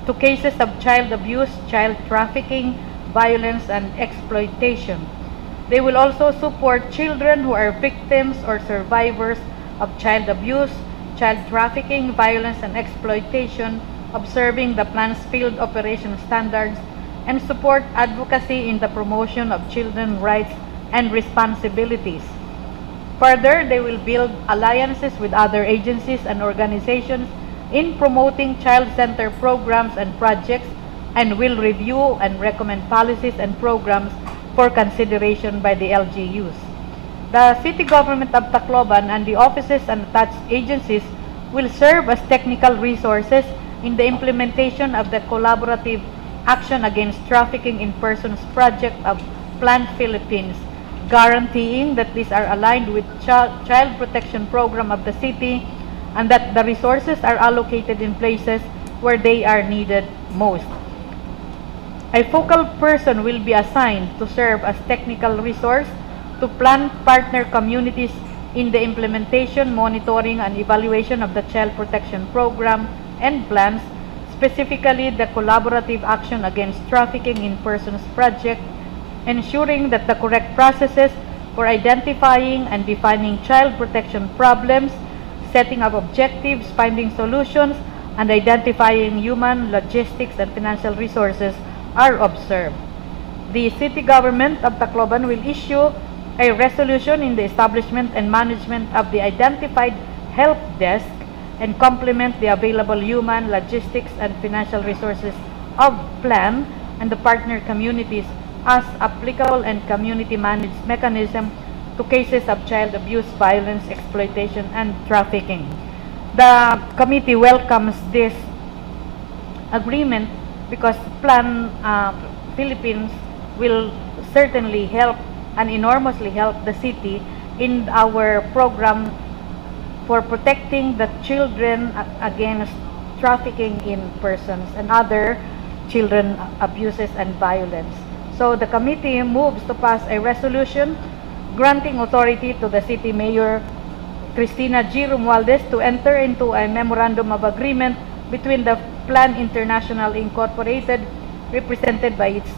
to cases of child abuse, child trafficking, violence, and exploitation. They will also support children who are victims or survivors of child abuse, child trafficking, violence, and exploitation, observing the plan's field operation standards, and support advocacy in the promotion of children's rights and responsibilities. Further, they will build alliances with other agencies and organizations in promoting child-centered programs and projects and will review and recommend policies and programs for consideration by the LGUs. The City Government of Tacloban and the offices and attached agencies will serve as technical resources in the implementation of the Collaborative Action Against Trafficking in Persons project of Plan Philippines, guaranteeing that these are aligned with child protection program of the city and that the resources are allocated in places where they are needed most. A focal person will be assigned to serve as technical resource to plan partner communities in the implementation, monitoring, and evaluation of the child protection program and plans, specifically the Collaborative Action Against Trafficking in Persons project, ensuring that the correct processes for identifying and defining child protection problems, setting up objectives, finding solutions, and identifying human, logistics, and financial resources are observed. The City Government of Tacloban will issue a resolution in the establishment and management of the identified help desk and complement the available human, logistics, and financial resources of plan and the partner communities as applicable and community managed mechanism to cases of child abuse, violence, exploitation, and trafficking. The committee welcomes this agreement because Plan Philippines will certainly help and enormously help the city in our program for protecting the children against trafficking in persons and other children abuses and violence. So the committee moves to pass a resolution granting authority to the city mayor Cristina G. Romualdez to enter into a memorandum of agreement between the Plan International Incorporated, represented by its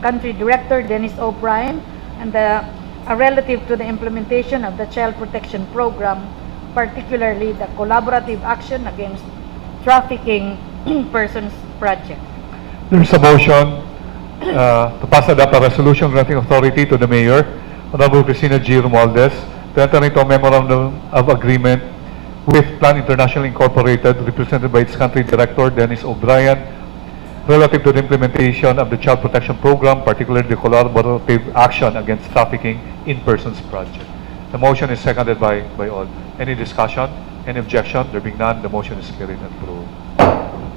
country director Dennis O'Brien, and relative to the implementation of the child protection program, particularly the Collaborative Action Against Trafficking Persons project. There is a motion to pass adapt a resolution granting authority to the Mayor, Honorable Cristina G. Romualdez, to enter into a memorandum of agreement with Plan International Incorporated, represented by its country director, Dennis O'Brien, relative to the implementation of the Child Protection Program, particularly the Collaborative Action Against Trafficking in Persons project. The motion is seconded by all. Any discussion? Any objection? There being none, the motion is carried and approved.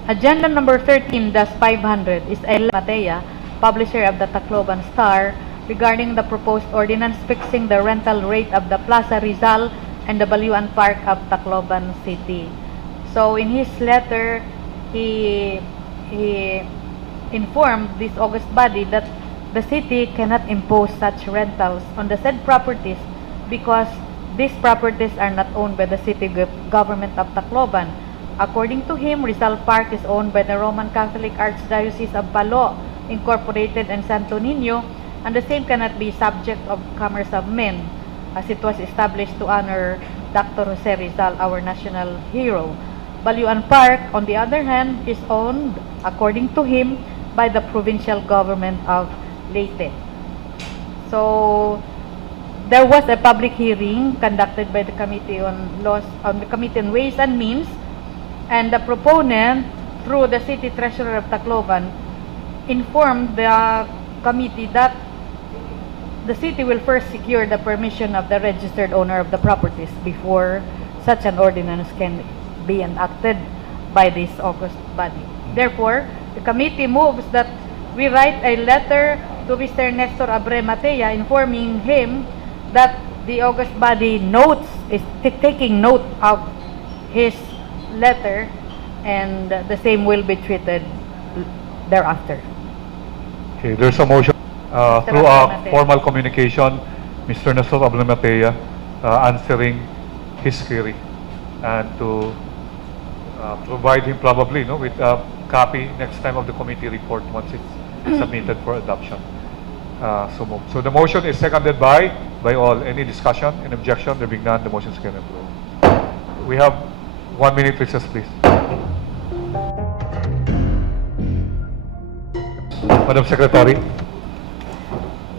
Agenda number 13-500 is Ella Matea, publisher of the Tacloban Star, regarding the proposed ordinance fixing the rental rate of the Plaza Rizal and the Baluan Park of Tacloban City. So in his letter, he informed this august body that the city cannot impose such rentals on the said properties because these properties are not owned by the city government of Tacloban. According to him, Rizal Park is owned by the Roman Catholic Archdiocese of Palo, Incorporated, and Santo Niño, and the same cannot be subject of commerce of men, as it was established to honor Dr. Jose Rizal, our national hero. Baluan Park, on the other hand, is owned, according to him, by the provincial government of Leyte. So there was a public hearing conducted by the Committee on Laws, the Committee on Ways and Means, and the proponent, through the City Treasurer of Tacloban, informed the committee that the city will first secure the permission of the registered owner of the properties before such an ordinance can be enacted by this august body. Therefore, the committee moves that we write a letter to Mr. Nestor Abre Matea informing him that the august body is taking note of his letter and the same will be treated thereafter. Okay, there's a motion through a formal communication, Mr. Nestor Abre Matea answering his query and to provide him probably with a copy next time of the committee report once it's submitted for adoption. So the motion is seconded by all. Any discussion? Any objection? There being none, the motion is carried and approved. We have 1 minute recess, please. Madam Secretary.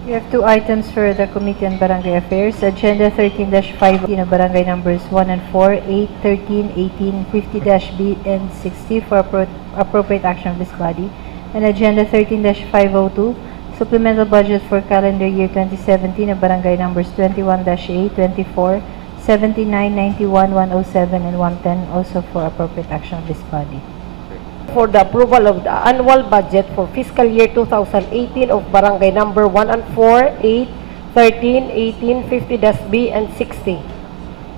We have two items for the Committee on Barangay Affairs. Agenda 13-5 of Barangay numbers 1 and 4, 8, 13, 18, 50-B, and 60 for appropriate action of this body. And Agenda 13-502, Supplemental Budget for Calendar Year 2017 of Barangay Numbers 21-8, 24, 79, 91, 107, and 110, also for appropriate action of this body. For the approval of the annual budget for fiscal year 2018 of Barangay number 1 and 4, 8, 13, 18, 50-B, and 60.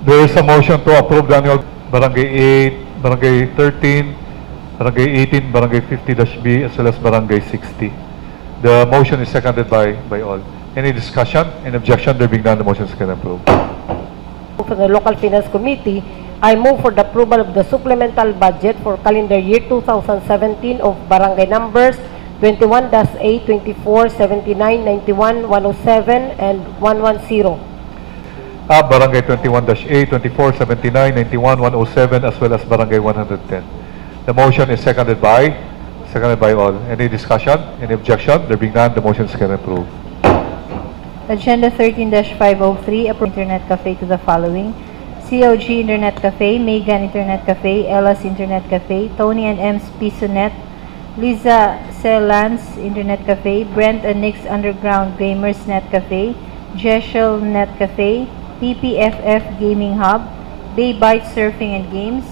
There is a motion to approve the annual Barangay 8, Barangay 13, Barangay 18, Barangay 50-B, as well as Barangay 60. The motion is seconded by all. Any discussion? Any objection? There being none, the motion is approved. For the Local Finance Committee, I move for the approval of the supplemental budget for calendar year 2017 of Barangay numbers 21-8, 24, 79, 91, 107, and 110. Barangay 21-8, 24, 79, 91, 107, as well as Barangay 110. The motion is seconded by all. Any discussion? Any objection? There being none, the motion is approved. Agenda 13-503, approve Internet Cafe to the following: COG Internet Cafe, Megan Internet Cafe, Ella's Internet Cafe, Tony and M's Pisonet, Liza Celans Internet Cafe, Brent and Nick's Underground Gamers Net Cafe, Jeshel Net Cafe, PPFF Gaming Hub, Bay Bite Surfing and Games,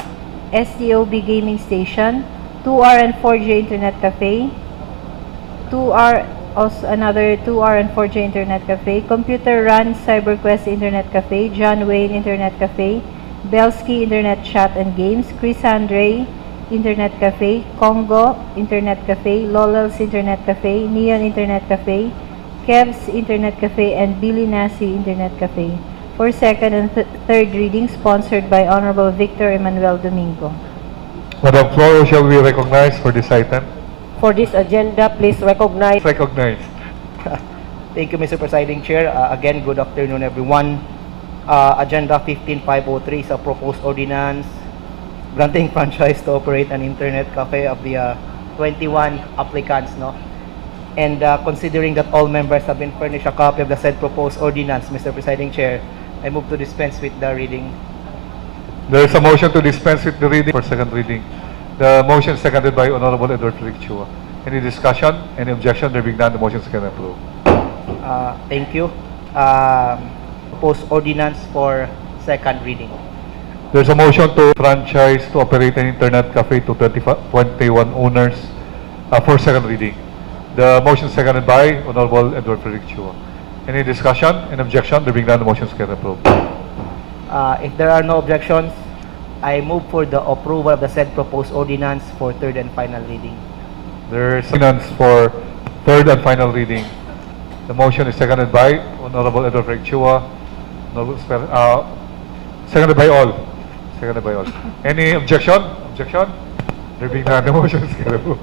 SDOB Gaming Station, 2R and 4J Internet Cafe, 2R and 4J Internet Cafe, Computer Run CyberQuest Internet Cafe, John Wayne Internet Cafe, Belsky Internet Chat and Games, Chris Andre Internet Cafe, Congo Internet Cafe, Lolel's Internet Cafe, Neon Internet Cafe, Kev's Internet Cafe, and Billy Nasi Internet Cafe. For second and third reading, sponsored by Honorable Victor Emmanuel Domingo. Madam Flor, shall we recognize for this item? For this agenda, please recognize. Recognize. Thank you, Mr. Presiding Chair. Again, good afternoon, everyone. Agenda 15503 is a proposed ordinance granting franchise to operate an internet cafe of the 21 applicants, no? And considering that all members have been furnished a copy of the said proposed ordinance, Mr. Presiding Chair, I move to dispense with the reading. There is a motion to dispense with the reading for second reading. The motion is seconded by Honorable Edward Felix Chua. Any discussion? Any objection? There being none, the motion is approved. Thank you. Proposed ordinance for second reading. There's a motion to franchise to operate an internet cafe to 21 owners for second reading. The motion is seconded by Honorable Edward Felix Chua. Any discussion? Any objection? There being none, the motion is approved. If there are no objections, I move for the approval of the said proposed ordinance for third and final reading. There's ordinance for third and final reading. The motion is seconded by Honorable Edward Felix Chua. Seconded by all. Seconded by all. Any objection? Objection? There being none, the motion is approved.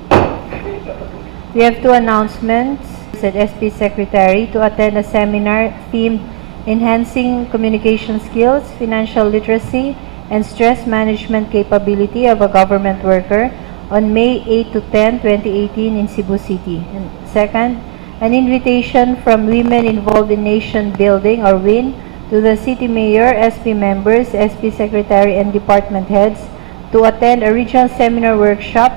We have two announcements. Said SP Secretary to attend a seminar themed Enhancing Communication Skills, Financial Literacy, and Stress Management Capability of a Government Worker on May 8 to 10, 2018 in Cebu City. And second, an invitation from Women Involved in Nation Building, or WIN, to the City Mayor, SP members, SP Secretary, and Department Heads to attend a regional seminar workshop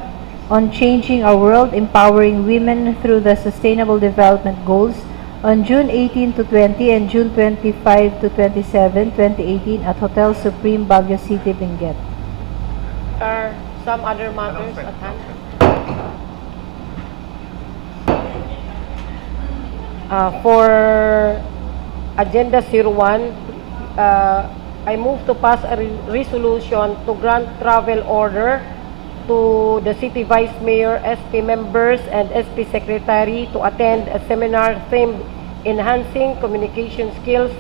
on Changing Our World, Empowering Women Through the Sustainable Development Goals on June 18 to 20 and June 25 to 27, 2018 at Hotel Supreme, Baguio City, Benguet. Are some other matters at hand? For Agenda 01, I move to pass a resolution to grant travel order to the City Vice Mayor, SP members, and SP Secretary to attend a seminar themed Enhancing Communication Skills,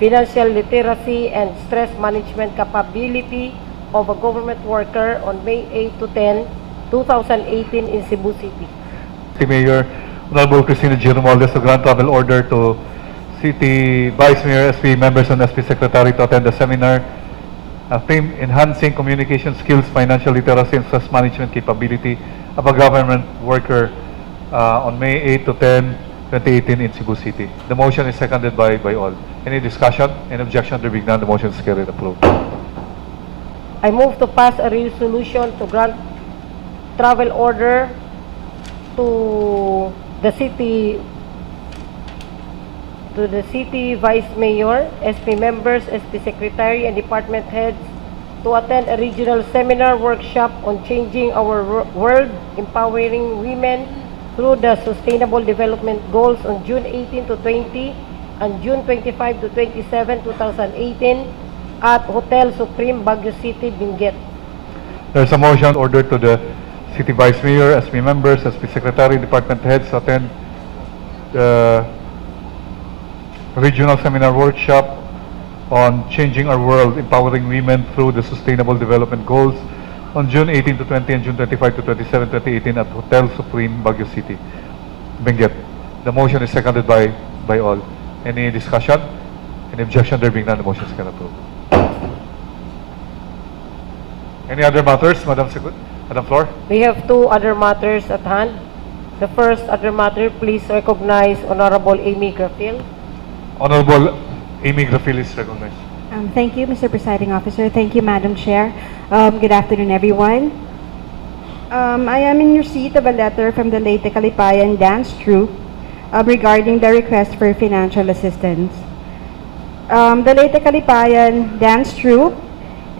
Financial Literacy, and Stress Management Capability of a Government Worker on May 8 to 10, 2018 in Cebu City. City Mayor, Honorable Cristina G. Romualdez, to grant travel order to City Vice Mayor, SP members, and SP Secretary to attend the seminar theme Enhancing Communication Skills, Financial Literacy, and Stress Management Capability of a Government Worker on May 8 to 10, 2018 in Cebu City. The motion is seconded by all. Any discussion? Any objection? There being none, the motion is carried approved. I move to pass a resolution to grant travel order to the city vice mayor, SP members, SP secretary, and department heads to attend a regional seminar workshop on changing our world, empowering women through the Sustainable Development Goals on June 18 to 20 and June 25 to 27, 2018 at Hotel Supreme, Baguio City, Benguet. There's a motion ordered to the City Vice Mayor, SP members, SP Secretary, Department Heads to attend the regional seminar workshop on changing our world, empowering women through the Sustainable Development Goals on June 18 to 20 and June 25 to 27, 2018 at Hotel Supreme, Baguio City, Benguet. The motion is seconded by all. Any discussion? Any objection? There being none, the motion is carried approved. Any other matters, Madam Flor? We have two other matters at hand. The first other matter, please recognize Honorable Amy Grafil. Honorable Amy Grafil is recognized. Thank you, Mr. Presiding Officer. Thank you, Madam Chair. Good afternoon, everyone. I am in receipt of a letter from the Leyte Kalipayan Dance Troupe regarding the request for financial assistance. The Leyte Kalipayan Dance Troupe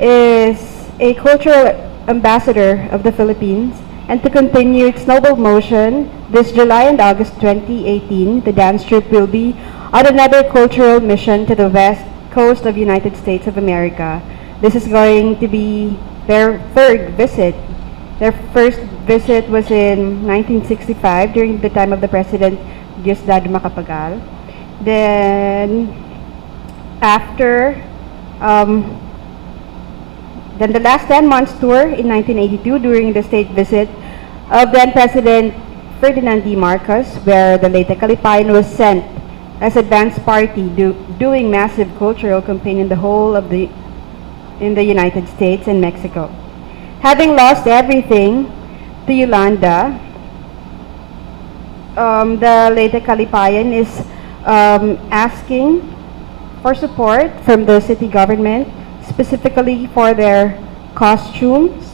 is a cultural ambassador of the Philippines, and to continue its noble motion, this July and August 2018, the dance troupe will be on another cultural mission to the west coast of United States of America. This is going to be their third visit. Their first visit was in 1965 during the time of the President Diosdado Macapagal. Then the last 10 months tour in 1982 during the state visit of then President Ferdinand D. Marcos, where the Leyte Kalipayan was sent as advance party doing massive cultural campaign in the United States and Mexico. Having lost everything to Yolanda, the Leyte Kalipayan is asking for support from the city government, specifically for their costumes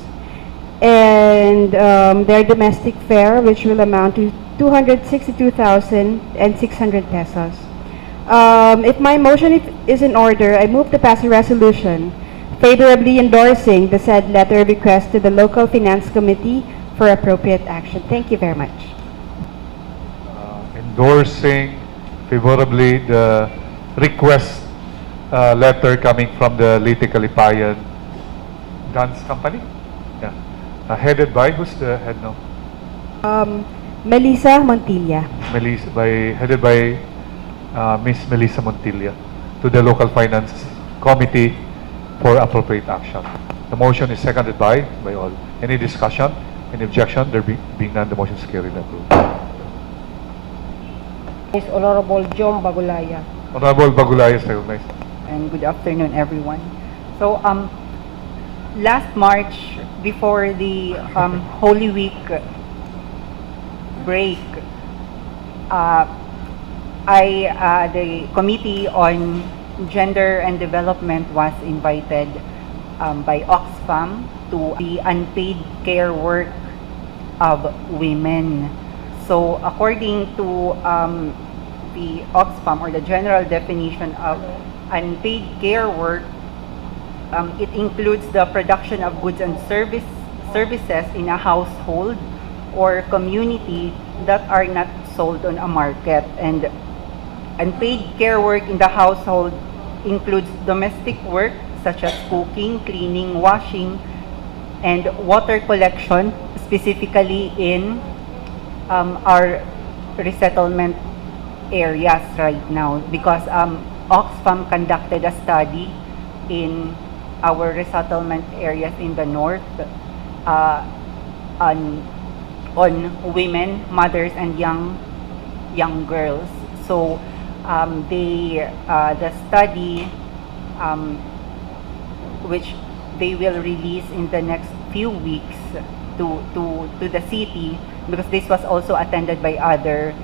and their domestic fare, which will amount to 262,600 pesos. If my motion is in order, I move to pass a resolution favorably endorsing the said letter request to the local finance committee for appropriate action. Thank you very much. Endorsing favorably the request letter coming from the Leyte Kalipayan Dance Company. Yeah. Headed by, who's the head now? Melissa Montilla. Headed by Miss Melissa Montilla to the local finance committee for appropriate action. The motion is seconded by all. Any discussion? Any objection? There being none, the motion is carried and approved. Is Honorable John Bagulaya. Honorable Bagulaya is recognized. And good afternoon, everyone. So, last March, before the Holy Week break, the Committee on Gender and Development was invited by Oxfam to the unpaid care work of women. So, according to the Oxfam, or the general definition of unpaid care work, it includes the production of goods and services in a household or community that are not sold on a market. And unpaid care work in the household includes domestic work such as cooking, cleaning, washing, and water collection, specifically in our resettlement areas right now, because Oxfam conducted a study in our resettlement areas in the north on women, mothers, and young girls. So the study, which they will release in the next few weeks to the city, because this was also attended by other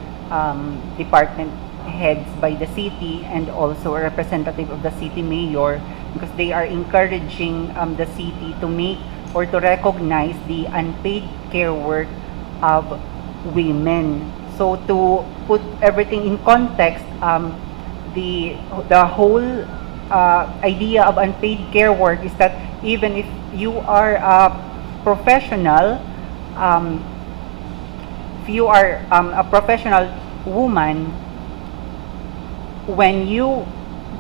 department heads by the city and also a representative of the city mayor, because they are encouraging the city to make or to recognize the unpaid care work of women. So to put everything in context, the whole idea of unpaid care work is that even if you are a professional, if you are a professional woman, when you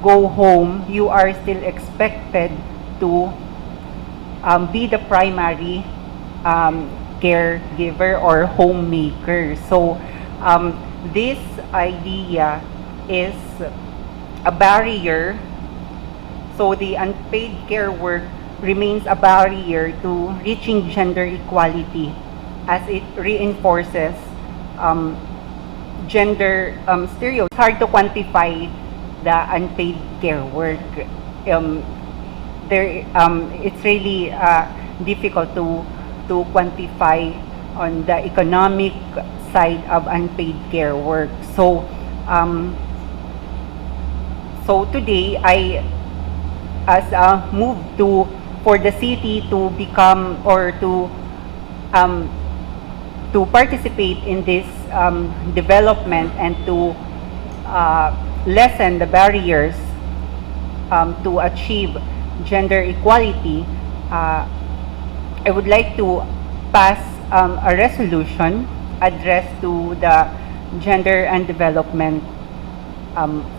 go home, you are still expected to be the primary caregiver or homemaker. So this idea is a barrier. So the unpaid care work remains a barrier to reaching gender equality, as it reinforces gender stereotypes. It's hard to quantify the unpaid care work. It's really difficult to quantify on the economic side of unpaid care work. So, so today I, as a move for the city to become or to participate in this development and to lessen the barriers to achieve gender equality, I would like to pass a resolution addressed to the gender and development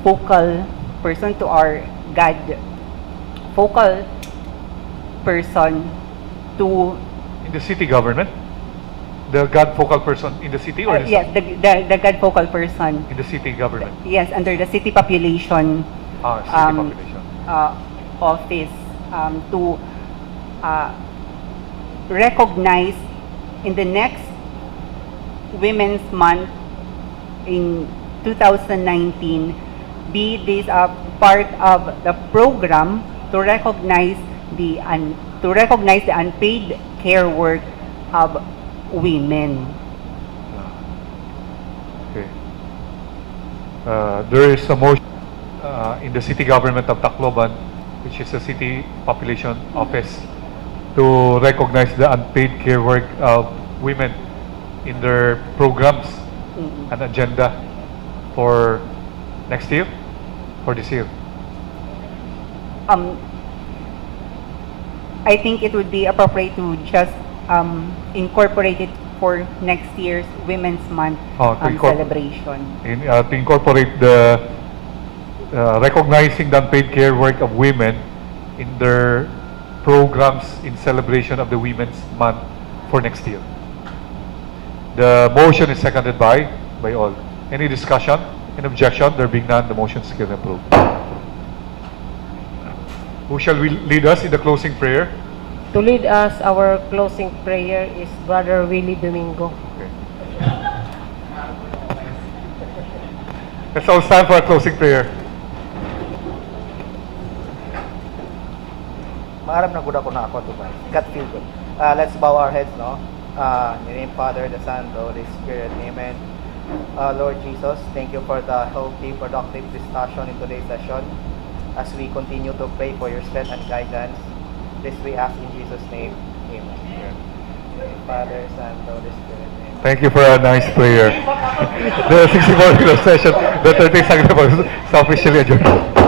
focal person, to our GAD focal person to... In the city government? The GAD focal person in the city or yes, the GAD focal person. in the city government? Yes, under the city population City population. office, to recognize in the next Women's Month in 2019, be this part of the program to recognize the unpaid care work of women. Okay. There is a motion in the city government of Tacloban, which is a city population office, to recognize the unpaid care work of women in their programs and agenda for next year, for this year. I think it would be appropriate to just incorporate it for next year's Women's Month celebration. To incorporate the recognizing the unpaid care work of women in their programs in celebration of the Women's Month for next year. The motion is seconded by all. Any discussion? Any objection? There being none, the motion is given approved. Who shall lead us in the closing prayer? To lead us, our closing prayer is Brother Willie Domingo. Okay. Let's all stand for a closing prayer. Maarap na gud ako na ako to ba. God feel good. Let's bow our heads, no? In the name of Father, the Son, the Holy Spirit. Amen. Lord Jesus, thank you for the healthy, productive discussion in today's session. As we continue to pray for your strength and guidance, this we ask in Jesus' name. Amen. Father, Son, the Holy Spirit. Amen. Thank you for a nice prayer. The 64th session, the 30th Sacrifice is officially adjourned.